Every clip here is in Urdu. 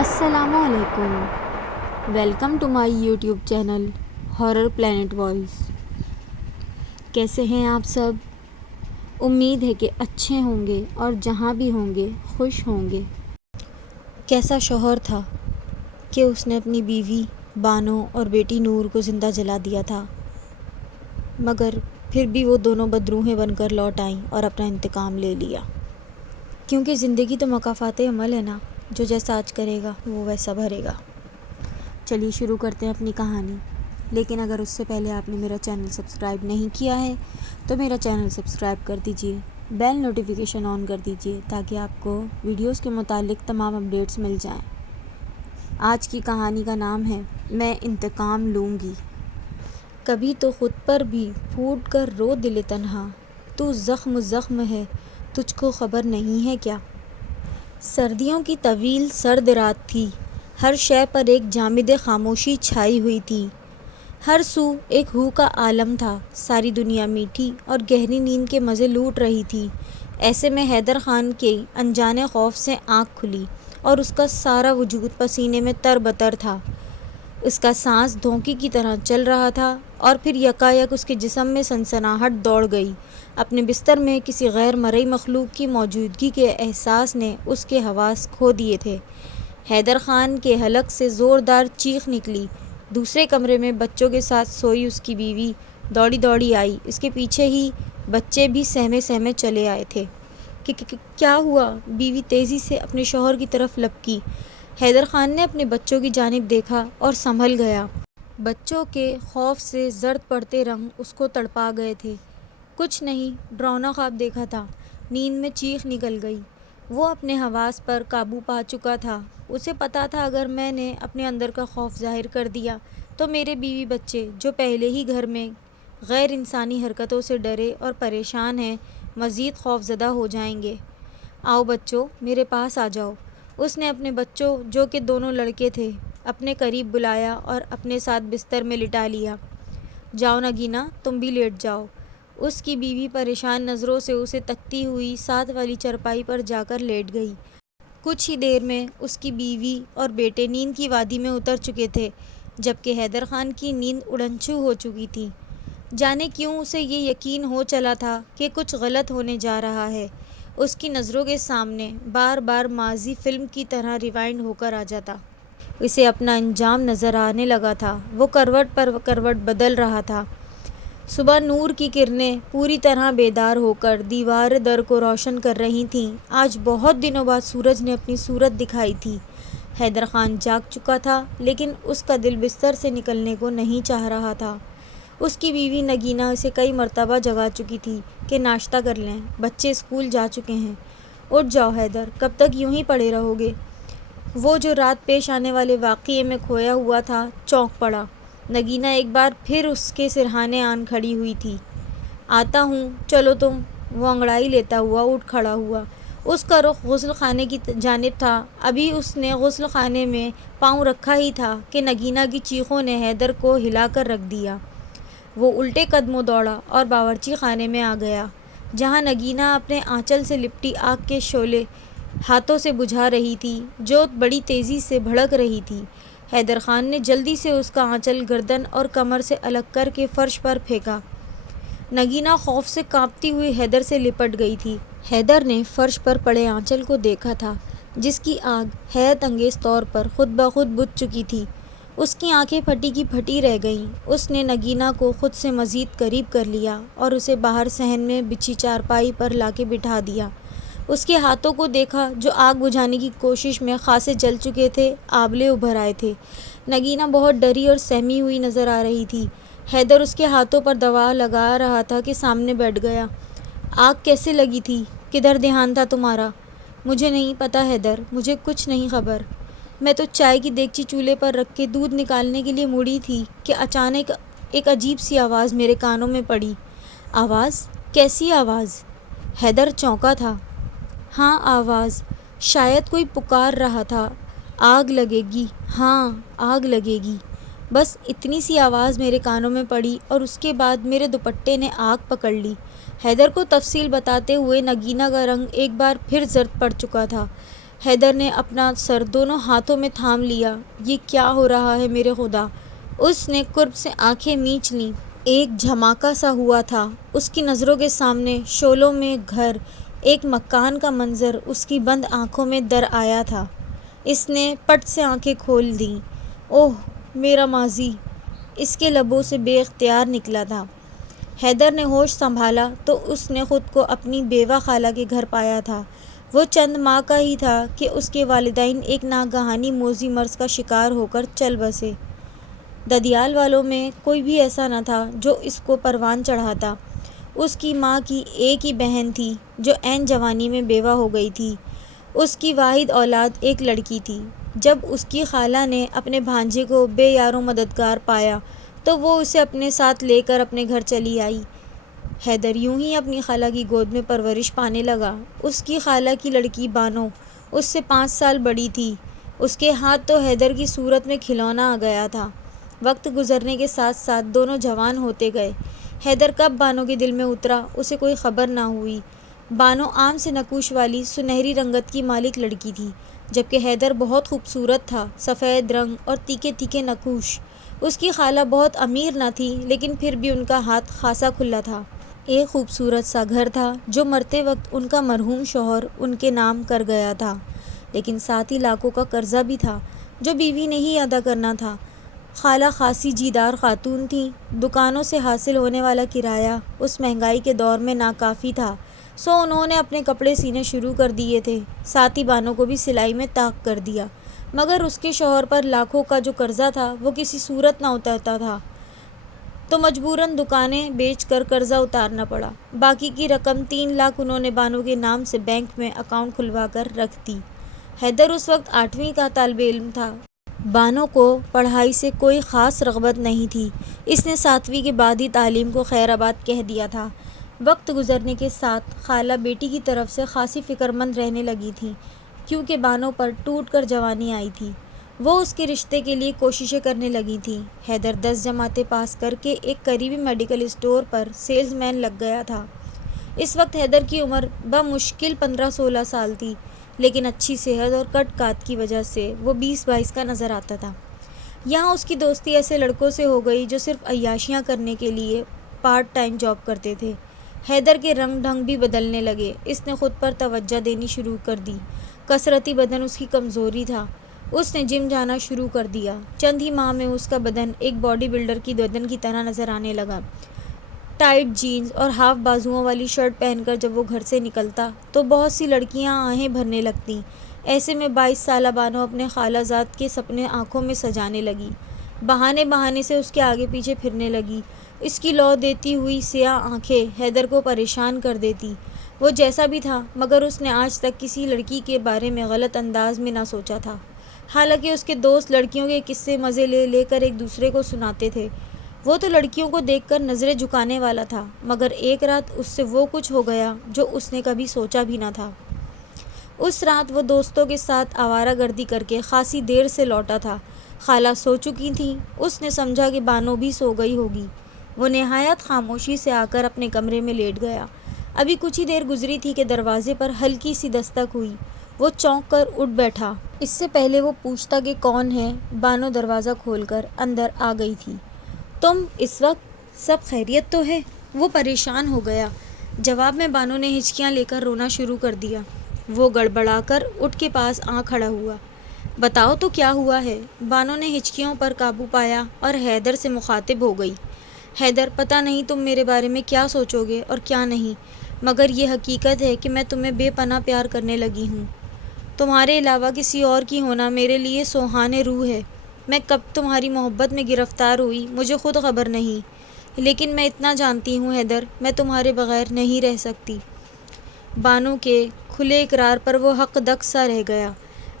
السلام علیکم، welcome to my YouTube channel Horror Planet Voice. کیسے ہیں آپ سب؟ امید ہے کہ اچھے ہوں گے اور جہاں بھی ہوں گے خوش ہوں گے۔ کیسا شوہر تھا کہ اس نے اپنی بیوی بانو اور بیٹی نور کو زندہ جلا دیا تھا، مگر پھر بھی وہ دونوں بدروحیں بن کر لوٹ آئیں اور اپنا انتقام لے لیا، کیونکہ زندگی تو مکافات عمل ہے نا، جو جیسا آج کرے گا وہ ویسا بھرے گا۔ چلیے شروع کرتے ہیں اپنی کہانی، لیکن اگر اس سے پہلے آپ نے میرا چینل سبسکرائب نہیں کیا ہے تو میرا چینل سبسکرائب کر دیجئے، بیل نوٹیفیکیشن آن کر دیجئے تاکہ آپ کو ویڈیوز کے متعلق تمام اپڈیٹس مل جائیں۔ آج کی کہانی کا نام ہے میں انتقام لوں گی۔ کبھی تو خود پر بھی پھوٹ کر رو دل تنہا، تو زخم زخم ہے تجھ کو خبر نہیں ہے کیا؟ سردیوں کی طویل سرد رات تھی، ہر شے پر ایک جامد خاموشی چھائی ہوئی تھی، ہر سو ایک ہو کا عالم تھا، ساری دنیا میٹھی اور گہری نیند کے مزے لوٹ رہی تھی۔ ایسے میں حیدر خان کے انجانے خوف سے آنکھ کھلی اور اس کا سارا وجود پسینے میں تر بتر تھا، اس کا سانس دھونکے کی طرح چل رہا تھا، اور پھر یکایک اس کے جسم میں سنسناہٹ دوڑ گئی۔ اپنے بستر میں کسی غیر مرئی مخلوق کی موجودگی کے احساس نے اس کے حواس کھو دیے تھے۔ حیدر خان کے حلق سے زوردار چیخ نکلی۔ دوسرے کمرے میں بچوں کے ساتھ سوئی اس کی بیوی دوڑی دوڑی آئی، اس کے پیچھے ہی بچے بھی سہمے سہمے چلے آئے تھے۔ کیا ہوا؟ بیوی تیزی سے اپنے شوہر کی طرف لپکی۔ حیدر خان نے اپنے بچوں کی جانب دیکھا اور سنبھل گیا۔ بچوں کے خوف سے زرد پڑتے رنگ اس کو تڑپا گئے تھے۔ کچھ نہیں، ڈراؤنا خواب دیکھا تھا۔ نیند میں چیخ نکل گئی۔ وہ اپنے حواس پر قابو پا چکا تھا۔ اسے پتا تھا اگر میں نے اپنے اندر کا خوف ظاہر کر دیا تو میرے بیوی بچے، جو پہلے ہی گھر میں غیر انسانی حرکتوں سے ڈرے اور پریشان ہیں، مزید خوف زدہ ہو جائیں گے۔ آؤ بچوں، میرے پاس آ جاؤ۔ اس نے اپنے بچوں، جو کہ دونوں لڑکے تھے، اپنے قریب بلایا اور اپنے ساتھ بستر میں لٹا لیا۔ جاؤ نگینا، تم بھی لیٹ جاؤ۔ اس کی بیوی پریشان نظروں سے اسے تکتی ہوئی ساتھ والی چرپائی پر جا کر لیٹ گئی۔ کچھ ہی دیر میں اس کی بیوی اور بیٹے نیند کی وادی میں اتر چکے تھے، جبکہ حیدر خان کی نیند اڑنچھو ہو چکی تھی۔ جانے کیوں اسے یہ یقین ہو چلا تھا کہ کچھ غلط ہونے جا رہا ہے۔ اس کی نظروں کے سامنے بار بار ماضی فلم کی طرح ریوائنڈ ہو کر آ جاتا۔ اسے اپنا انجام نظر آنے لگا تھا۔ وہ کروٹ پر کروٹ بدل رہا تھا۔ صبح نور کی کرنیں پوری طرح بیدار ہو کر دیوار در کو روشن کر رہی تھیں۔ آج بہت دنوں بعد سورج نے اپنی صورت دکھائی تھی۔ حیدر خان جاگ چکا تھا، لیکن اس کا دل بستر سے نکلنے کو نہیں چاہ رہا تھا۔ اس کی بیوی نگینا اسے کئی مرتبہ جگا چکی تھی کہ ناشتہ کر لیں، بچے اسکول جا چکے ہیں۔ اٹھ جاؤ حیدر، کب تک یوں ہی پڑے رہو گے؟ وہ جو رات پیش آنے والے واقعے میں کھویا ہوا تھا، چونک پڑا۔ نگینا ایک بار پھر اس کے سرہانے آن کھڑی ہوئی تھی۔ آتا ہوں، چلو تم۔ وہ انگڑائی لیتا ہوا اٹھ کھڑا ہوا۔ اس کا رخ غسل خانے کی جانب تھا۔ ابھی اس نے غسل خانے میں پاؤں رکھا ہی تھا کہ نگینا کی چیخوں نے حیدر کو ہلا کر رکھ دیا۔ وہ الٹے قدموں دوڑا اور باورچی خانے میں آ گیا، جہاں نگینا اپنے آنچل سے لپٹی آگ کے شعلے ہاتھوں سے بجھا رہی تھی، جو بڑی تیزی سے بھڑک رہی تھی۔ حیدر خان نے جلدی سے اس کا آنچل گردن اور کمر سے الگ کر کے فرش پر پھینکا۔ نگینا خوف سے کانپتی ہوئی حیدر سے لپٹ گئی تھی۔ حیدر نے فرش پر پڑے آنچل کو دیکھا تھا، جس کی آگ حیرت انگیز طور پر خود بخود بجھ چکی تھی۔ اس کی آنکھیں پھٹی کی پھٹی رہ گئیں۔ اس نے نگینا کو خود سے مزید قریب کر لیا اور اسے باہر صحن میں بچھی چارپائی پر لا کے بٹھا دیا۔ اس کے ہاتھوں کو دیکھا، جو آگ بجھانے کی کوشش میں خاصے جل چکے تھے، آبلے ابھر آئے تھے۔ نگینا بہت ڈری اور سہمی ہوئی نظر آ رہی تھی۔ حیدر اس کے ہاتھوں پر دباؤ لگا رہا تھا کہ سامنے بیٹھ گیا۔ آگ کیسے لگی تھی؟ کدھر دھیان تھا تمہارا؟ مجھے نہیں پتا حیدر، مجھے کچھ نہیں خبر۔ میں تو چائے کی دیگچی چولہے پر رکھ کے دودھ نکالنے کے لیے مڑی تھی کہ اچانک ایک عجیب سی آواز میرے کانوں میں پڑی۔ آواز؟ کیسی آواز؟ حیدر چونکا تھا۔ ہاں، آواز، شاید کوئی پکار رہا تھا، آگ لگے گی، ہاں آگ لگے گی۔ بس اتنی سی آواز میرے کانوں میں پڑی اور اس کے بعد میرے دوپٹے نے آگ پکڑ لی۔ حیدر کو تفصیل بتاتے ہوئے نگینا کا رنگ ایک بار پھر زرد پڑ چکا تھا۔ حیدر نے اپنا سر دونوں ہاتھوں میں تھام لیا۔ یہ کیا ہو رہا ہے میرے خدا؟ اس نے قرب سے آنکھیں میچ لیں۔ ایک دھماکہ سا ہوا تھا۔ اس کی نظروں کے سامنے شعلوں میں گھر، ایک مکان کا منظر اس کی بند آنکھوں میں در آیا تھا۔ اس نے پٹ سے آنکھیں کھول دیں۔ اوہ میرا ماضی! اس کے لبوں سے بے اختیار نکلا تھا۔ حیدر نے ہوش سنبھالا تو اس نے خود کو اپنی بیوہ خالہ کے گھر پایا تھا۔ وہ چند ماہ کا ہی تھا کہ اس کے والدین ایک ناگہانی موذی مرض کا شکار ہو کر چل بسے۔ ددیال والوں میں کوئی بھی ایسا نہ تھا جو اس کو پروان چڑھاتا۔ اس کی ماں کی ایک ہی بہن تھی جو عین جوانی میں بیوہ ہو گئی تھی۔ اس کی واحد اولاد ایک لڑکی تھی۔ جب اس کی خالہ نے اپنے بھانجے کو بے یار و مددگار پایا تو وہ اسے اپنے ساتھ لے کر اپنے گھر چلی آئی۔ حیدر یوں ہی اپنی خالہ کی گود میں پرورش پانے لگا۔ اس کی خالہ کی لڑکی بانو اس سے 5 سال بڑی تھی۔ اس کے ہاتھ تو حیدر کی صورت میں کھلونا آ گیا تھا۔ وقت گزرنے کے ساتھ ساتھ دونوں جوان ہوتے گئے۔ حیدر کب بانو کے دل میں اترا اسے کوئی خبر نہ ہوئی۔ بانو عام سے نقوش والی سنہری رنگت کی مالک لڑکی تھی، جبکہ حیدر بہت خوبصورت تھا، سفید رنگ اور تیکھے تیکھے نقوش۔ اس کی خالہ بہت امیر نہ تھی لیکن پھر بھی ان کا ہاتھ خاصا کھلا تھا۔ ایک خوبصورت سا گھر تھا جو مرتے وقت ان کا مرحوم شوہر ان کے نام کر گیا تھا، لیکن ساتھ ہی لاکھوں کا قرضہ بھی تھا جو بیوی نے ہی ادا کرنا تھا۔ خالہ خاصی جیدار خاتون تھیں۔ دکانوں سے حاصل ہونے والا کرایہ اس مہنگائی کے دور میں ناکافی تھا، سو انہوں نے اپنے کپڑے سینے شروع کر دیے تھے، ساتھ ہی بانوں کو بھی سلائی میں طاق کر دیا، مگر اس کے شوہر پر لاکھوں کا جو قرضہ تھا وہ کسی صورت نہ اترتا تھا، تو مجبوراً دکانیں بیچ کر قرضہ اتارنا پڑا۔ باقی کی رقم 3 لاکھ انہوں نے بانوں کے نام سے بینک میں اکاؤنٹ کھلوا کر رکھ دی۔ حیدر اس وقت 8ویں کا طالب علم تھا۔ بانو کو پڑھائی سے کوئی خاص رغبت نہیں تھی۔ اس نے 7ویں کے بعد ہی تعلیم کو خیر آباد کہہ دیا تھا۔ وقت گزرنے کے ساتھ خالہ بیٹی کی طرف سے خاصی فکرمند رہنے لگی تھی، کیونکہ بانو پر ٹوٹ کر جوانی آئی تھی۔ وہ اس کے رشتے کے لیے کوششیں کرنے لگی تھیں۔ حیدر 10 جماعتیں پاس کر کے ایک قریبی میڈیکل اسٹور پر سیلز مین لگ گیا تھا۔ اس وقت حیدر کی عمر بمشکل 15-16 سال تھی، لیکن اچھی صحت اور کٹ کات کی وجہ سے وہ 20-22 کا نظر آتا تھا۔ یہاں اس کی دوستی ایسے لڑکوں سے ہو گئی جو صرف عیاشیاں کرنے کے لیے پارٹ ٹائم جاب کرتے تھے۔ حیدر کے رنگ ڈھنگ بھی بدلنے لگے۔ اس نے خود پر توجہ دینی شروع کر دی۔ کثرتی بدن اس کی کمزوری تھا۔ اس نے جم جانا شروع کر دیا۔ چند ہی ماہ میں اس کا بدن ایک باڈی بلڈر کی بدن کی طرح نظر آنے لگا۔ ٹائٹ جینز اور ہاف بازوؤں والی شرٹ پہن کر جب وہ گھر سے نکلتا تو بہت سی لڑکیاں آہیں بھرنے لگتیں۔ ایسے میں 22 سالہ بانو اپنے خالہ زاد کے سپنے آنکھوں میں سجانے لگی۔ بہانے بہانے سے اس کے آگے پیچھے پھرنے لگی۔ اس کی لو دیتی ہوئی سیاہ آنکھیں حیدر کو پریشان کر دیتی۔ وہ جیسا بھی تھا مگر اس نے آج تک کسی لڑکی کے بارے میں غلط انداز میں نہ سوچا تھا۔ حالانکہ اس کے دوست لڑکیوں کے قصے مزے لے لے کر ایک دوسرے کو سناتے تھے۔ وہ تو لڑکیوں کو دیکھ کر نظریں جھکانے والا تھا، مگر ایک رات اس سے وہ کچھ ہو گیا جو اس نے کبھی سوچا بھی نہ تھا۔ اس رات وہ دوستوں کے ساتھ آوارہ گردی کر کے خاصی دیر سے لوٹا تھا۔ خالہ سو چکی تھیں۔ اس نے سمجھا کہ بانو بھی سو گئی ہوگی۔ وہ نہایت خاموشی سے آ کر اپنے کمرے میں لیٹ گیا۔ ابھی کچھ ہی دیر گزری تھی کہ دروازے پر ہلکی سی دستک ہوئی۔ وہ چونک کر اٹھ بیٹھا۔ اس سے پہلے وہ پوچھتا کہ کون ہے، بانو دروازہ کھول کر اندر آ گئی تھی۔ تم اس وقت؟ سب خیریت تو ہے؟ وہ پریشان ہو گیا۔ جواب میں بانو نے ہچکیاں لے کر رونا شروع کر دیا۔ وہ گڑبڑا کر اٹھ کے پاس آ کھڑا ہوا۔ بتاؤ تو کیا ہوا ہے؟ بانو نے ہچکیوں پر قابو پایا اور حیدر سے مخاطب ہو گئی۔ حیدر، پتہ نہیں تم میرے بارے میں کیا سوچو گے اور کیا نہیں، مگر یہ حقیقت ہے کہ میں تمہیں بے پناہ پیار کرنے لگی ہوں۔ تمہارے علاوہ کسی اور کی ہونا میرے لیے سوہان روح ہے۔ میں کب تمہاری محبت میں گرفتار ہوئی مجھے خود خبر نہیں، لیکن میں اتنا جانتی ہوں حیدر، میں تمہارے بغیر نہیں رہ سکتی۔ بانو کے کھلے اقرار پر وہ حق دق سا رہ گیا۔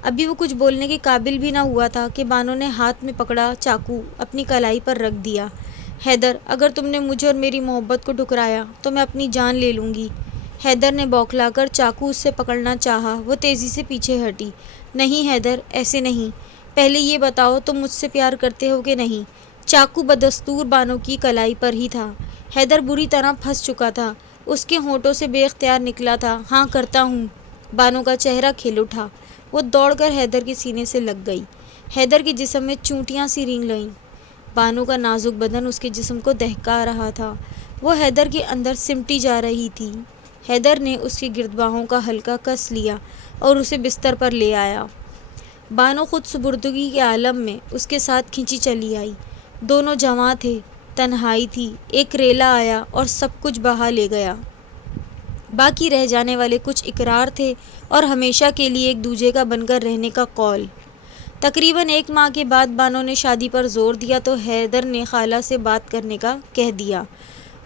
ابھی وہ کچھ بولنے کے قابل بھی نہ ہوا تھا کہ بانو نے ہاتھ میں پکڑا چاقو اپنی کلائی پر رکھ دیا۔ حیدر، اگر تم نے مجھے اور میری محبت کو ٹھکرایا تو میں اپنی جان لے لوں گی۔ حیدر نے بوکھلا کر چاقو اس سے پکڑنا چاہا۔ وہ تیزی سے پیچھے ہٹی۔ نہیں حیدر، ایسے نہیں، پہلے یہ بتاؤ تم مجھ سے پیار کرتے ہو کہ نہیں؟ چاقو بدستور بانو کی کلائی پر ہی تھا۔ حیدر بری طرح پھنس چکا تھا۔ اس کے ہونٹوں سے بے اختیار نکلا تھا، ہاں کرتا ہوں۔ بانو کا چہرہ کھل اٹھا۔ وہ دوڑ کر حیدر کے سینے سے لگ گئی۔ حیدر کے جسم میں چونٹیاں سی رینگ لئیں۔ بانو کا نازک بدن اس کے جسم کو دہکا رہا تھا۔ وہ حیدر کے اندر سمٹی جا رہی تھی۔ حیدر نے اس کی گرد باہوں کا ہلکا کس لیا اور اسے بستر پر لے آیا۔ بانو خود سپردگی کے عالم میں اس کے ساتھ کھنچی چلی آئی۔ دونوں جواں تھے، تنہائی تھی، ایک ریلا آیا اور سب کچھ بہا لے گیا۔ باقی رہ جانے والے کچھ اقرار تھے اور ہمیشہ کے لیے ایک دوسرے کا بن کر رہنے کا قول۔ تقریباً 1 ماہ کے بعد بانو نے شادی پر زور دیا تو حیدر نے خالہ سے بات کرنے کا کہہ دیا۔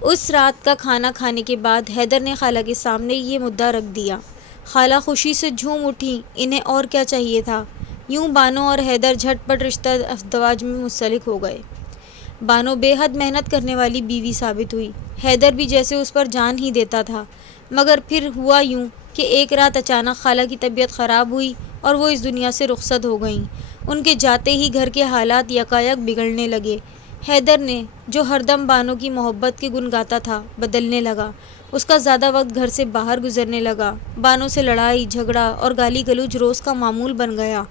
اس رات کا کھانا کھانے کے بعد حیدر نے خالہ کے سامنے یہ مدعا رکھ دیا۔ خالہ خوشی سے جھوم اٹھیں، انہیں اور کیا چاہیے تھا۔ یوں بانو اور حیدر جھٹ پٹ رشتہ ازدواج میں منسلک ہو گئے۔ بانو بے حد محنت کرنے والی بیوی ثابت ہوئی۔ حیدر بھی جیسے اس پر جان ہی دیتا تھا، مگر پھر ہوا یوں کہ ایک رات اچانک خالہ کی طبیعت خراب ہوئی اور وہ اس دنیا سے رخصت ہو گئیں۔ ان کے جاتے ہی گھر کے حالات یکایک بگڑنے لگے۔ حیدر نے، جو ہر دم بانو کی محبت کے گن گاتا تھا، بدلنے لگا۔ اس کا زیادہ وقت گھر سے باہر گزرنے لگا۔ بانو سے لڑائی جھگڑا اور گالی گلوچ روز کا معمول بن گیا۔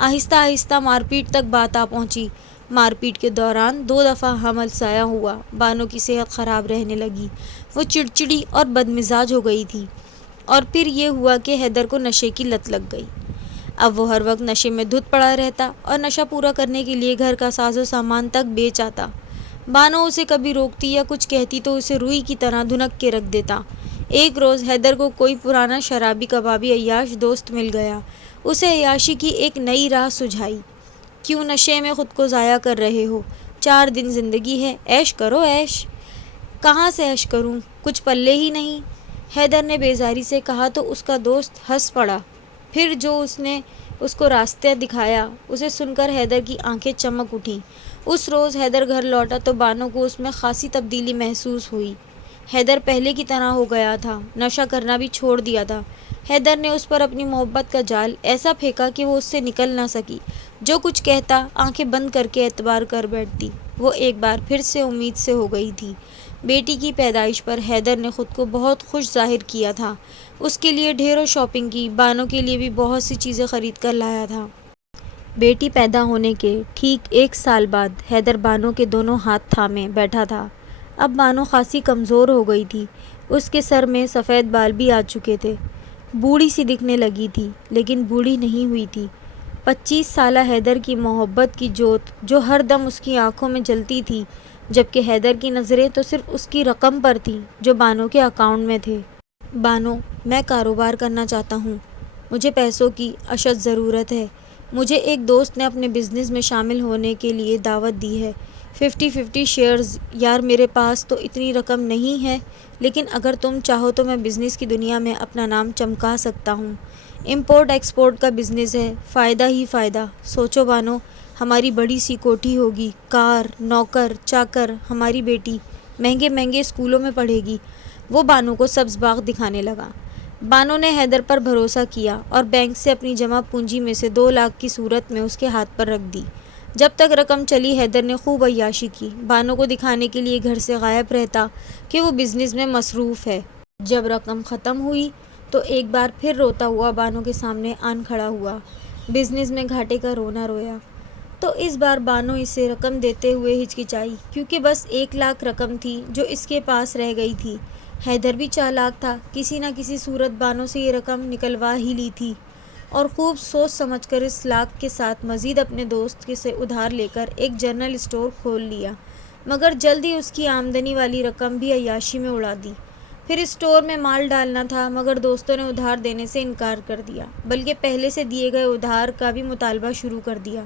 آہستہ آہستہ مار پیٹ تک بات آ پہنچی۔ مار پیٹ کے دوران 2 دفعہ حمل ضائع ہوا۔ بانو کی صحت خراب رہنے لگی۔ وہ چڑچڑی اور بدمزاج ہو گئی تھی۔ اور پھر یہ ہوا کہ حیدر کو نشے کی لت لگ گئی۔ اب وہ ہر وقت نشے میں دھت پڑا رہتا اور نشہ پورا کرنے کے لیے گھر کا ساز و سامان تک بیچ آتا۔ بانو اسے کبھی روکتی یا کچھ کہتی تو اسے روئی کی طرح دھنک کے رکھ دیتا۔ ایک روز حیدر کو کوئی پرانا شرابی کبابی عیاش دوست مل گیا۔ اسے عیاشی کی ایک نئی راہ سجھائی۔ کیوں نشے میں خود کو ضائع کر رہے ہو؟ 4 دن زندگی ہے، عیش کرو عیش۔ کہاں سے عیش کروں؟ کچھ پلے ہی نہیں، حیدر نے بیزاری سے کہا تو اس کا دوست ہنس پڑا۔ پھر جو اس نے اس کو راستہ دکھایا، اسے سن کر حیدر کی آنکھیں چمک اٹھیں۔ اس روز حیدر گھر لوٹا تو بانو کو اس میں خاصی تبدیلی محسوس ہوئی۔ حیدر پہلے کی طرح ہو گیا تھا، نشہ کرنا بھی چھوڑ دیا تھا۔ حیدر نے اس پر اپنی محبت کا جال ایسا پھینکا کہ وہ اس سے نکل نہ سکی۔ جو کچھ کہتا، آنکھیں بند کر کے اعتبار کر بیٹھتی۔ وہ ایک بار پھر سے امید سے ہو گئی تھی۔ بیٹی کی پیدائش پر حیدر نے خود کو بہت خوش ظاہر کیا تھا۔ اس کے لیے ڈھیروں شاپنگ کی، بانو کے لیے بھی بہت سی چیزیں خرید کر لایا تھا۔ بیٹی پیدا ہونے کے ٹھیک 1 سال بعد حیدر بانو کے دونوں ہاتھ تھامے بیٹھا تھا۔ اب بانو خاصی کمزور ہو گئی تھی۔ اس کے سر میں سفید بال بھی آ چکے تھے۔ بوڑھی سی دکھنے لگی تھی، لیکن بوڑھی نہیں ہوئی تھی۔ 25 سالہ حیدر کی محبت کی جوت جو ہر دم اس کی آنکھوں میں جلتی تھی، جبکہ حیدر کی نظریں تو صرف اس کی رقم پر تھیں جو بانو کے اکاؤنٹ میں تھے۔ بانو، میں کاروبار کرنا چاہتا ہوں۔ مجھے پیسوں کی اشد ضرورت ہے۔ مجھے ایک دوست نے اپنے بزنس میں شامل ہونے کے لیے دعوت دی ہے۔ 50-50 شیئرز۔ یار میرے پاس تو اتنی رقم نہیں ہے، لیکن اگر تم چاہو تو میں بزنس کی دنیا میں اپنا نام چمکا سکتا ہوں۔ امپورٹ ایکسپورٹ کا بزنس ہے، فائدہ ہی فائدہ۔ سوچو بانو، ہماری بڑی سی کوٹھی ہوگی، کار، نوکر چاکر، ہماری بیٹی مہنگے مہنگے اسکولوں میں پڑھے گی۔ وہ بانو کو سبز باغ دکھانے لگا۔ بانو نے حیدر پر بھروسہ کیا اور بینک سے اپنی جمع پونجی میں سے 2 لاکھ کی صورت میں اس کے ہاتھ پر رکھ دی۔ جب تک رقم چلی حیدر نے خوب عیاشی کی، بانو کو دکھانے کے لیے گھر سے غائب رہتا کہ وہ بزنس میں مصروف ہے۔ جب رقم ختم ہوئی تو ایک بار پھر روتا ہوا بانو کے سامنے آن کھڑا ہوا۔ بزنس میں گھاٹے کا رونا رویا تو اس بار بانو اسے رقم دیتے ہوئے ہچکچائی، کیونکہ بس 1 لاکھ رقم تھی جو اس کے پاس رہ گئی تھی۔ حیدر بھی چالاک تھا، کسی نہ کسی صورت بانو سے یہ رقم نکلوا ہی لی تھی اور خوب سوچ سمجھ کر اس لاکھ کے ساتھ مزید اپنے دوست سے ادھار لے کر ایک جنرل اسٹور کھول لیا، مگر جلد ہی اس کی آمدنی والی رقم بھی عیاشی میں اڑا دی۔ پھر اسٹور میں مال ڈالنا تھا، مگر دوستوں نے ادھار دینے سے انکار کر دیا، بلکہ پہلے سے دیے گئے ادھار کا بھی مطالبہ شروع کر دیا۔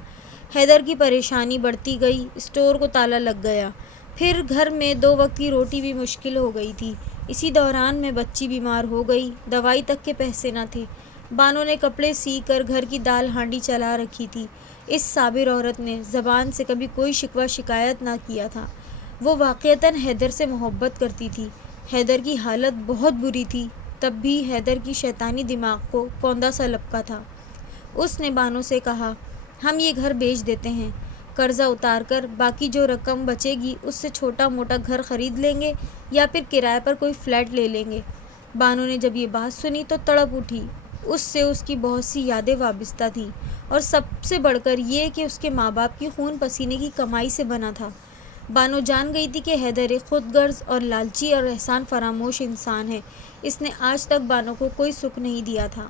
حیدر کی پریشانی بڑھتی گئی، اسٹور کو تالا لگ گیا۔ پھر گھر میں 2 وقت کی روٹی بھی مشکل ہو گئی تھی۔ اسی دوران میں بچی بیمار ہو گئی، دوائی تک کے پیسے نہ تھے۔ بانو نے کپڑے سی کر گھر کی دال ہانڈی چلا رکھی تھی۔ اس صابر عورت نے زبان سے کبھی کوئی شکوہ شکایت نہ کیا تھا۔ وہ واقعتاً حیدر سے محبت کرتی تھی۔ حیدر کی حالت بہت بری تھی، تب بھی حیدر کی شیطانی دماغ کو کوندا سا لپکا تھا۔ اس نے بانو سے کہا، ہم یہ گھر بیچ دیتے ہیں، قرضہ اتار کر باقی جو رقم بچے گی اس سے چھوٹا موٹا گھر خرید لیں گے یا پھر کرائے پر کوئی فلیٹ لے لیں گے۔ بانو نے جب یہ بات سنی تو تڑپ اٹھی۔ اس سے اس کی بہت سی یادیں وابستہ تھیں، اور سب سے بڑھ کر یہ کہ اس کے ماں باپ کی خون پسینے کی کمائی سے بنا تھا۔ بانو جان گئی تھی کہ حیدر ایک خود غرض اور لالچی اور احسان فراموش انسان ہے۔ اس نے آج تک بانو کو کوئی سکھ نہیں دیا تھا۔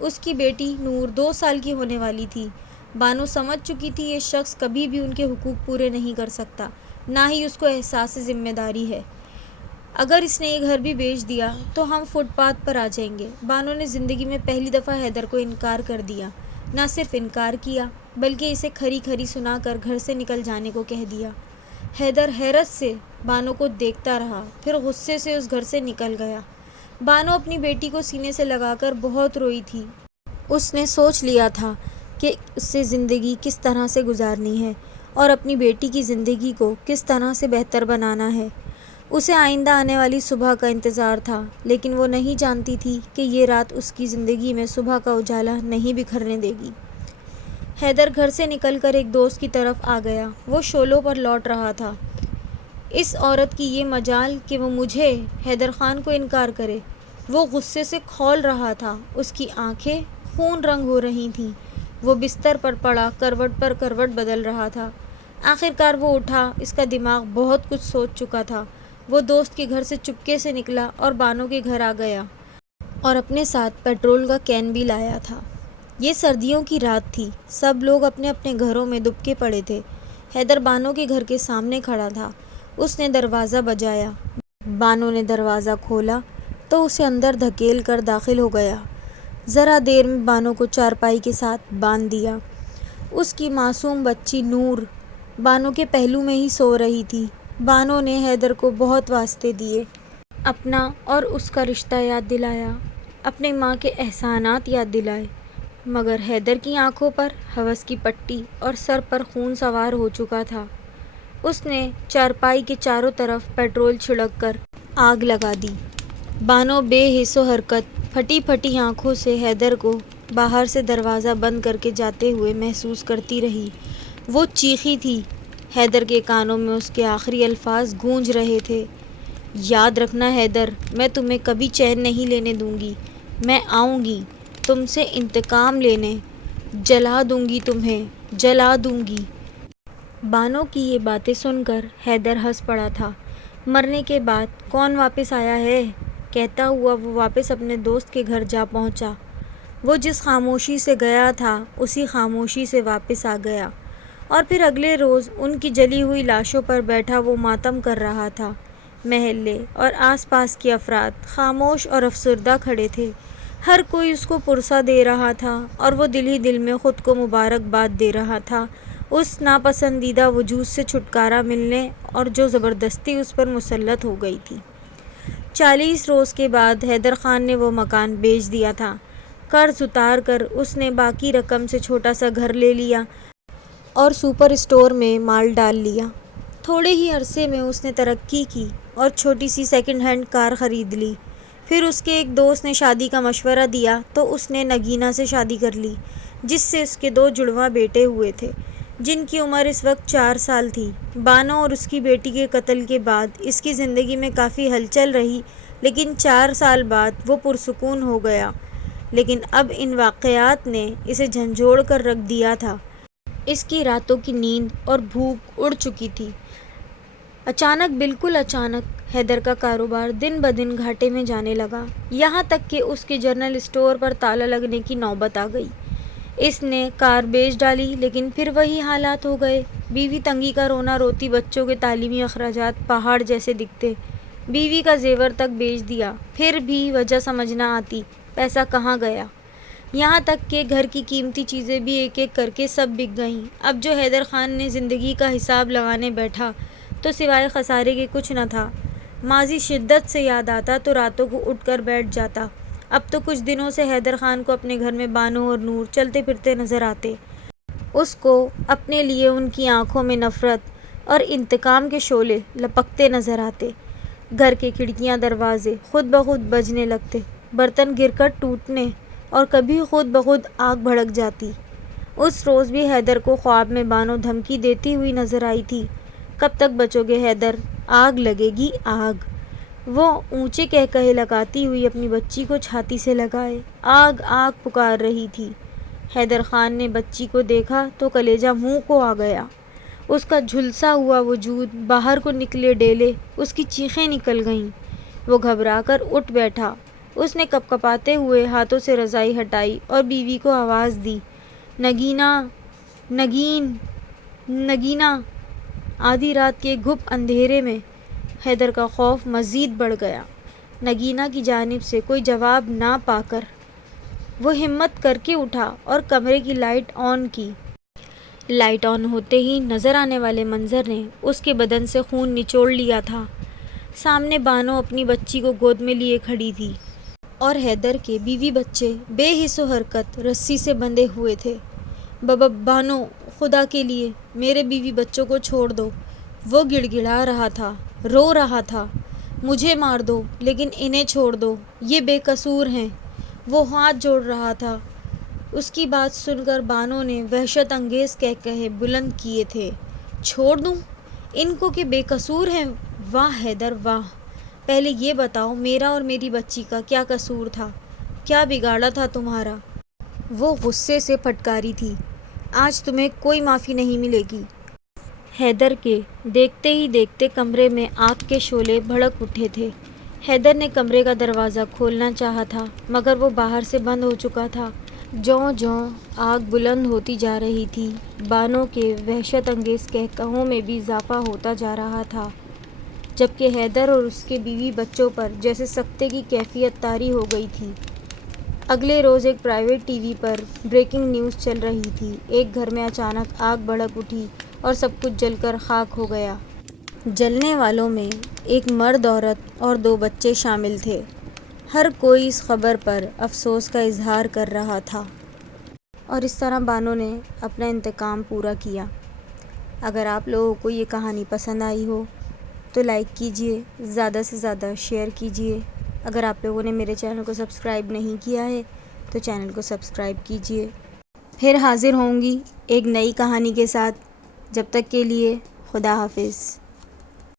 اس کی بیٹی نور 2 سال کی ہونے والی تھی۔ بانو سمجھ چکی تھی یہ شخص کبھی بھی ان کے حقوق پورے نہیں کر سکتا، نہ ہی اس کو احساس ذمہ داری ہے۔ اگر اس نے یہ گھر بھی بیچ دیا تو ہم فٹ پاتھ پر آ جائیں گے۔ بانو نے زندگی میں پہلی دفعہ حیدر کو انکار کر دیا۔ نہ صرف انکار کیا بلکہ اسے کھری کھری سنا کر گھر سے نکل جانے کو کہہ دیا۔ حیدر حیرت سے بانو کو دیکھتا رہا، پھر غصے سے اس گھر سے نکل گیا۔ بانو اپنی بیٹی کو سینے سے لگا کر بہت روئی تھی۔ اس نے سوچ لیا تھا کہ اسے زندگی کس طرح سے گزارنی ہے اور اپنی بیٹی کی زندگی کو کس طرح سے بہتر بنانا ہے۔ اسے آئندہ آنے والی صبح کا انتظار تھا، لیکن وہ نہیں جانتی تھی کہ یہ رات اس کی زندگی میں صبح کا اجالا نہیں بکھرنے دے گی۔ حیدر گھر سے نکل کر ایک دوست کی طرف آ گیا۔ وہ شعلوں پر لوٹ رہا تھا۔ اس عورت کی یہ مجال کہ وہ مجھے، حیدر خان کو انکار کرے۔ وہ غصے سے کھول رہا تھا۔ اس کی آنکھیں خون رنگ ہو رہی تھیں۔ وہ بستر پر پڑا کروٹ پر کروٹ بدل رہا تھا۔ آخرکار وہ اٹھا۔ اس کا دماغ بہت کچھ سوچ چکا تھا۔ وہ دوست کے گھر سے چپکے سے نکلا اور بانو کے گھر آ گیا اور اپنے ساتھ پیٹرول کا کین بھی لایا تھا۔ یہ سردیوں کی رات تھی۔ سب لوگ اپنے اپنے گھروں میں دبکے پڑے تھے۔ حیدر بانو کے گھر کے سامنے کھڑا تھا۔ اس نے دروازہ بجایا۔ بانو نے دروازہ کھولا تو اسے اندر دھکیل کر داخل ہو گیا۔ ذرا دیر میں بانو کو چارپائی کے ساتھ باندھ دیا۔ اس کی معصوم بچی نور بانو کے پہلو میں ہی سو رہی تھی۔ بانو نے حیدر کو بہت واسطے دیے، اپنا اور اس کا رشتہ یاد دلایا، اپنے ماں کے احسانات یاد دلائے، مگر حیدر کی آنکھوں پر ہوس کی پٹی اور سر پر خون سوار ہو چکا تھا۔ اس نے چارپائی کے چاروں طرف پیٹرول چھڑک کر آگ لگا دی۔ بانو بے حس و حرکت پھٹی پھٹی آنکھوں سے حیدر کو باہر سے دروازہ بند کر کے جاتے ہوئے محسوس کرتی رہی۔ وہ چیخی تھی۔ حیدر کے کانوں میں اس کے آخری الفاظ گونج رہے تھے، یاد رکھنا حیدر، میں تمہیں کبھی چین نہیں لینے دوں گی۔ میں آؤں گی تم سے انتقام لینے، جلا دوں گی تمہیں، جلا دوں گی۔ بانو کی یہ باتیں سن کر حیدر ہنس پڑا تھا۔ مرنے کے بعد کون واپس آیا ہے؟ کہتا ہوا وہ واپس اپنے دوست کے گھر جا پہنچا۔ وہ جس خاموشی سے گیا تھا اسی خاموشی سے واپس آ گیا، اور پھر اگلے روز ان کی جلی ہوئی لاشوں پر بیٹھا وہ ماتم کر رہا تھا۔ محلے اور آس پاس کے افراد خاموش اور افسردہ کھڑے تھے۔ ہر کوئی اس کو پرسہ دے رہا تھا اور وہ دل ہی دل میں خود کو مبارکباد دے رہا تھا اس ناپسندیدہ وجود سے چھٹکارا ملنے اور جو زبردستی اس پر مسلط ہو گئی تھی۔ 40 روز کے بعد حیدر خان نے وہ مکان بیچ دیا تھا۔ قرض اتار کر اس نے باقی رقم سے چھوٹا سا گھر لے لیا اور سپر اسٹور میں مال ڈال لیا۔ تھوڑے ہی عرصے میں اس نے ترقی کی اور چھوٹی سی سیکنڈ ہینڈ کار خرید لی۔ پھر اس کے ایک دوست نے شادی کا مشورہ دیا تو اس نے نگینہ سے شادی کر لی، جس سے اس کے 2 جڑواں بیٹے ہوئے تھے، جن کی عمر اس وقت 4 سال تھی۔ بانو اور اس کی بیٹی کے قتل کے بعد اس کی زندگی میں کافی ہلچل رہی، لیکن 4 سال بعد وہ پرسکون ہو گیا۔ لیکن اب ان واقعات نے اسے جھنجھوڑ کر رکھ دیا تھا۔ اس کی راتوں کی نیند اور بھوک اڑ چکی تھی۔ اچانک، بالکل اچانک، حیدر کا کاروبار دن بدن گھاٹے میں جانے لگا، یہاں تک کہ اس کے جنرل اسٹور پر تالا لگنے کی نوبت آ گئی۔ اس نے کار بیچ ڈالی، لیکن پھر وہی حالات ہو گئے۔ بیوی تنگی کا رونا روتی، بچوں کے تعلیمی اخراجات پہاڑ جیسے دکھتے۔ بیوی کا زیور تک بیچ دیا، پھر بھی وجہ سمجھ نہ آتی پیسہ کہاں گیا۔ یہاں تک کہ گھر کی قیمتی چیزیں بھی ایک ایک کر کے سب بک گئیں۔ اب جو حیدر خان نے زندگی کا حساب لگانے بیٹھا تو سوائے خسارے کے کچھ نہ تھا۔ ماضی شدت سے یاد آتا تو راتوں کو اٹھ کر بیٹھ جاتا۔ اب تو کچھ دنوں سے حیدر خان کو اپنے گھر میں بانو اور نور چلتے پھرتے نظر آتے۔ اس کو اپنے لیے ان کی آنکھوں میں نفرت اور انتقام کے شعلے لپکتے نظر آتے۔ گھر کے کھڑکیاں دروازے خود بخود بجنے لگتے، برتن گر کر ٹوٹنے اور کبھی خود بخود آگ بھڑک جاتی۔ اس روز بھی حیدر کو خواب میں بانو دھمکی دیتی ہوئی نظر آئی تھی، کب تک بچو گے حیدر، آگ لگے گی آگ۔ وہ اونچے کہکہے لگاتی ہوئی اپنی بچی کو چھاتی سے لگائے آگ آگ پکار رہی تھی۔ حیدر خان نے بچی کو دیکھا تو کلیجہ منہ کو آ گیا۔ اس کا جھلسا ہوا وجود باہر کو نکلے ڈیلے، اس کی چیخیں نکل گئیں۔ وہ گھبرا کر اٹھ بیٹھا۔ اس نے کپکپاتے ہوئے ہاتھوں سے رضائی ہٹائی اور بیوی کو آواز دی، نگینہ، نگین، نگینہ۔ آدھی رات کے گھپ اندھیرے میں حیدر کا خوف مزید بڑھ گیا۔ نگینہ کی جانب سے کوئی جواب نہ پا کر وہ ہمت کر کے اٹھا اور کمرے کی لائٹ آن کی۔ لائٹ آن ہوتے ہی نظر آنے والے منظر نے اس کے بدن سے خون نچوڑ لیا تھا۔ سامنے بانو اپنی بچی کو گود میں لیے کھڑی تھی اور حیدر کے بیوی بچے بے حس و حرکت رسی سے بندھے ہوئے تھے۔ بانو، خدا کے لیے میرے بیوی بچوں کو چھوڑ دو۔ وہ گڑ گڑا رہا تھا، رو رہا تھا، مجھے مار دو لیکن انہیں چھوڑ دو، یہ بے قصور ہیں۔ وہ ہاتھ جوڑ رہا تھا۔ اس کی بات سن کر بانو نے وحشت انگیز کہکہے بلند کیے تھے، چھوڑ دوں ان کو کہ بے قصور ہیں؟ واہ حیدر واہ! پہلے یہ بتاؤ میرا اور میری بچی کا کیا قصور تھا؟ کیا بگاڑا تھا تمہارا؟ وہ غصے سے پھٹکاری تھی، آج تمہیں کوئی معافی نہیں ملے گی۔ حیدر کے دیکھتے ہی دیکھتے کمرے میں آگ کے شعلے بھڑک اٹھے تھے۔ حیدر نے کمرے کا دروازہ کھولنا چاہا تھا مگر وہ باہر سے بند ہو چکا تھا۔ جوں جوں آگ بلند ہوتی جا رہی تھی، بانو کے وحشت انگیز کہکہوں میں بھی اضافہ ہوتا جا رہا تھا، جبکہ حیدر اور اس کے بیوی بچوں پر جیسے سکتے کی کیفیت طاری ہو گئی تھی۔ اگلے روز ایک پرائیویٹ ٹی وی پر بریکنگ نیوز چل رہی تھی، ایک گھر میں اچانک آگ بھڑک اٹھی اور سب کچھ جل کر خاک ہو گیا۔ جلنے والوں میں ایک مرد عورت اور 2 بچے شامل تھے۔ ہر کوئی اس خبر پر افسوس کا اظہار کر رہا تھا اور اس طرح بانو نے اپنا انتقام پورا کیا۔ اگر آپ لوگوں کو یہ کہانی پسند آئی ہو تو لائک کیجیے، زیادہ سے زیادہ شیئر کیجیے۔ اگر آپ لوگوں نے میرے چینل کو سبسکرائب نہیں کیا ہے تو چینل کو سبسکرائب کیجیے۔ پھر حاضر ہوں گی ایک نئی کہانی کے ساتھ، جب تک کے لیے خدا حافظ۔